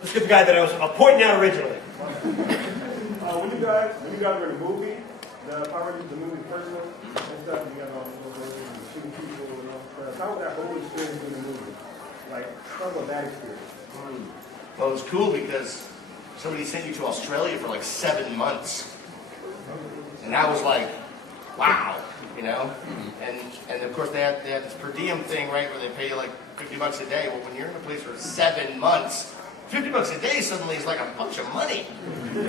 Let's get the guy that I was pointing out originally. When you guys were in the movie, the movie first one, and stuff, you guys all shooting people and all that. How was that whole experience in the movie? Like, talk about that experience. Well, it was cool because somebody sent you to Australia for like 7 months. And that was like, wow, you know? And of course they had this per diem thing, right, where they pay you like $50 a day. Well, when you're in a place for 7 months, $50 a day suddenly is like a bunch of money.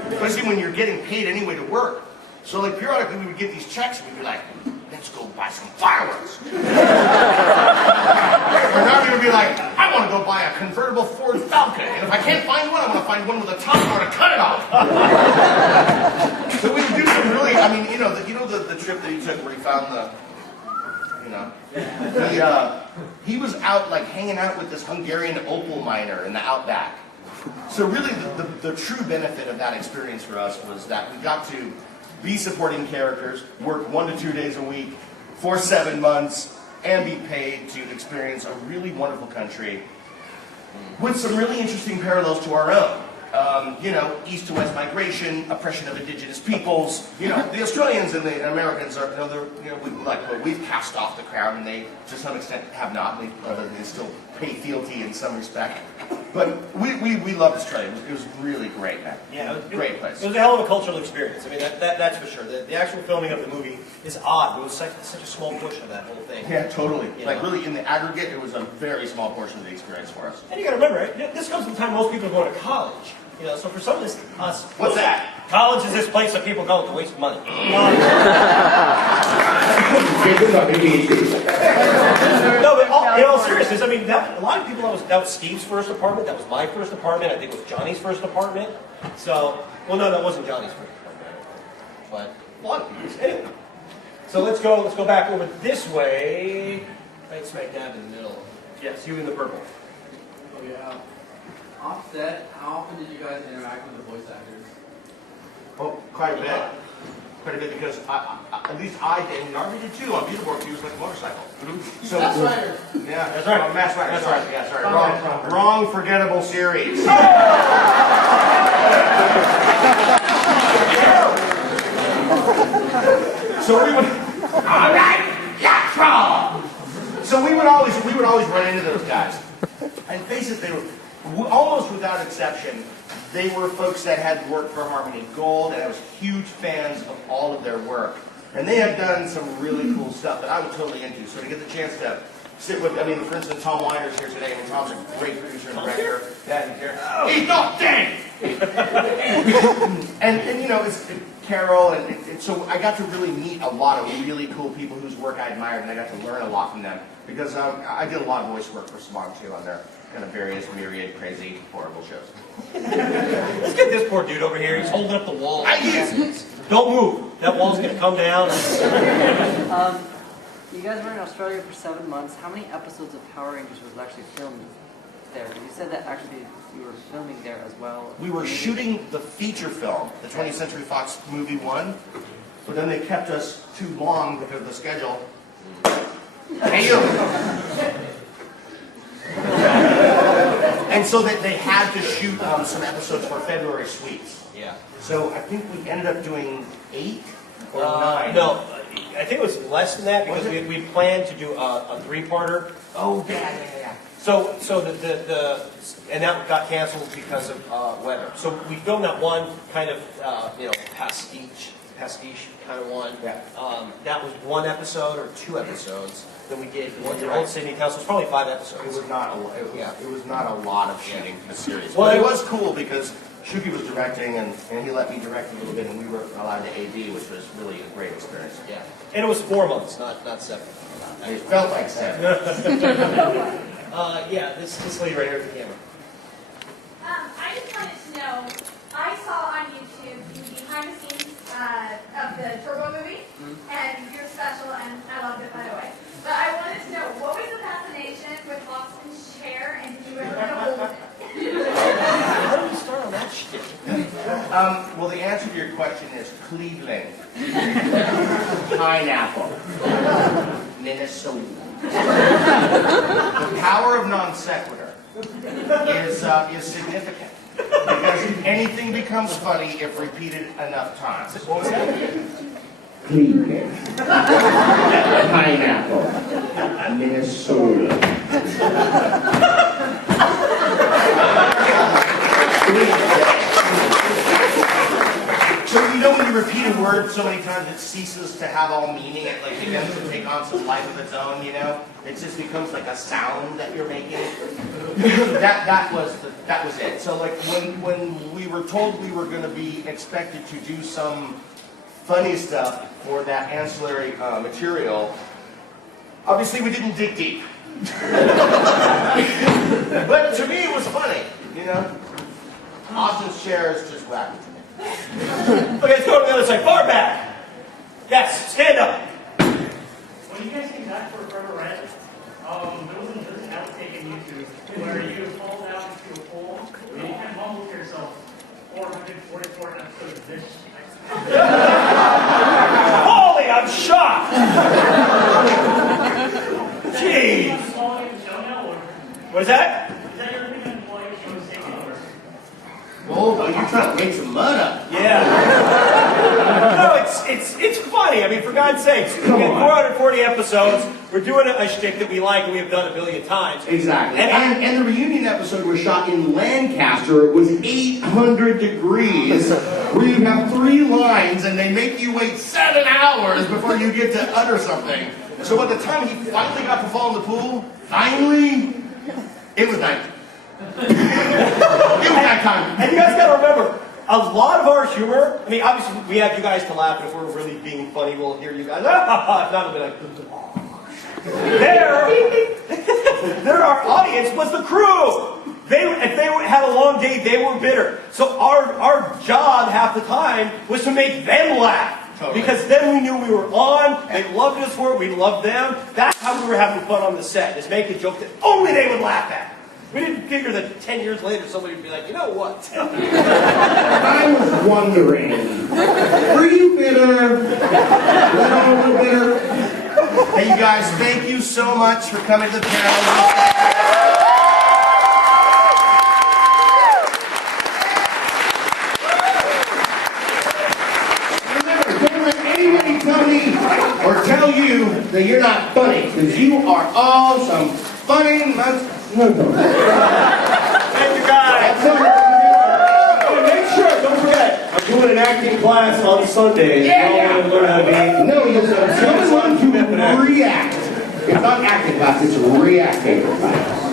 Especially when you're getting paid anyway to work. So like periodically we would get these checks and we'd be like, let's go buy some fireworks. Or now we would be like, I want to go buy a convertible Ford Falcon. And if I can't find one, I want to find one with a top and I want to cut it off. So we would do some really, I mean, you know the trip that he took where he found the, you know, he was out like hanging out with this Hungarian opal miner in the outback. So really the true benefit of that experience for us was that we got to be supporting characters, work 1 to 2 days a week for 7 months, and be paid to experience a really wonderful country with some really interesting parallels to our own. You know, east to west migration, oppression of indigenous peoples. You know, the Australians and the Americans are, we've cast off the crown, and they, to some extent, have not. They still pay fealty in some respect. But we loved Australia. It was really great, man. Yeah, it was great place. It was a hell of a cultural experience. I mean, that's for sure. The actual filming of the movie is odd. It was such a small portion of that whole thing. Yeah, totally. Like, really, in the aggregate, it was a very small portion of the experience for us. And you got to remember, right? This comes from the time most people are going to college. You know, so for some of us, what's that? College is this place that people go to waste money. No, but in all seriousness, I mean, a lot of people, that was Steve's first apartment, that was my first apartment, I think it was Johnny's first apartment. So, well, no, that wasn't Johnny's first apartment. But a lot of people's. Anyway, so let's go back over this way. Right smack dab in the middle. Yes, you in the purple. Oh yeah. Offset, how often did you guys interact with the voice actors? Oh, quite a bit. Quite a bit because at least I did, and Narvi did too. On Beetleborg, he was like a motorcycle. So, Mass Rider. Yeah, that's right. Mass Rider. That's right. Yeah, sorry. Wrong forgettable series. So we would. All right, that's wrong. So we would always run into those guys, and face it, they were almost without exception. They were folks that had worked for Harmony Gold, and I was huge fans of all of their work. And they have done some really cool stuff that I was totally into. So to get the chance to sit with, I mean, for instance, Tom Weiner's here today, and Tom's a great producer and director. Yeah, he's here. He's not dead! and you know, it's Carol, and so I got to really meet a lot of really cool people whose work I admired, and I got to learn a lot from them. Because I did a lot of voice work for Swan too on their kind of various myriad crazy horrible shows. Let's get this poor dude over here. He's holding up the wall. Don't move. That wall's going to come down. You guys were in Australia for 7 months. How many episodes of Power Rangers was actually filmed there? You said that actually you were filming there as well. We were shooting the feature film, the 20th Century Fox movie 1, but then they kept us too long because of the schedule. Hey, you! And so they had to shoot some episodes for February Sweeps. Yeah. So I think we ended up doing 8 or 9. No, I think it was less than that because we planned to do a 3-parter. Oh, yeah. So and that got canceled because of weather. So we filmed that one kind of pastiche kind of one. Yeah. That was 1 episode or 2 episodes. Then we did one in Old Sydney Town, so it was probably 5 episodes. It was not a lot of shooting for the series. Well, but it was cool because Shuki was directing, and he let me direct a little bit, and we were allowed to AD, which was really a great experience. Yeah. And it was 4 months, not 7. It felt like 7. Yeah, this lady right here at the camera. I just wanted to know, I saw on YouTube the behind the scenes of the Turbo movie, and you're special, and I loved it, by the way. But I wanted to know, what was the fascination with Austin's chair, and did you ever get a hold of it? How do we start on that shit? Well, the answer to your question is Cleveland, pineapple, Minnesota. The power of non sequitur is significant. Because anything becomes funny if repeated enough times. What was that? Cleveland. Pineapple. Minnesota. So you know when you repeat a word so many times it ceases to have all meaning, it like begins to take on some life of its own, you know? It just becomes like a sound that you're making. that was it. So like when we were told we were gonna be expected to do some funny stuff for that ancillary material, obviously we didn't dig deep. But to me it was funny, you know? Austin's chair is just wacky to me. Okay, let's go to the other side. Far back. Yes, stand up. When you guys came back for Forever Red, there was an outtake in YouTube where you fall down into a pool and you kind of mumble to yourself 444 episodes of this. Holy, I'm shocked. Jeez. Is that quality of the show now, or What is that? is that your opinion on the quality of the show is taking over? Oh, you're trying to make some mud up. Yeah. No, it's funny. I mean, for God's sakes, we get 440 episodes. We're doing a shtick that we like and we have done a billion times. Exactly. And And the reunion episode was shot in Lancaster. It was 800 degrees, where you have 3 lines, And they make you wait 7 hours before you get to utter something. So by the time he finally got to fall in the pool, finally, it was night. It was night time. And you guys got to remember, a lot of our humor, I mean, obviously we have you guys to laugh, and if we're really being funny, we'll hear you guys, not a bit like, there, our audience was the crew. If they had a long day, they were bitter. So our job half the time was to make them laugh. Totally. Because then we knew we were on, they loved us for it, we loved them. That's how we were having fun on the set, is make a joke that only they would laugh at. We didn't figure that 10 years later somebody would be like, you know what? I was wondering, were you bitter? Was it all a little bitter? Hey, you guys, thank you so much for coming to the panel. Tell me or tell you that you're not funny, because you are all some funny Thank you guys. And make sure, don't forget, I'm doing an acting class on Sunday. Yeah. Learn how to be. No, you're someone to react. It's not acting class, it's reacting class.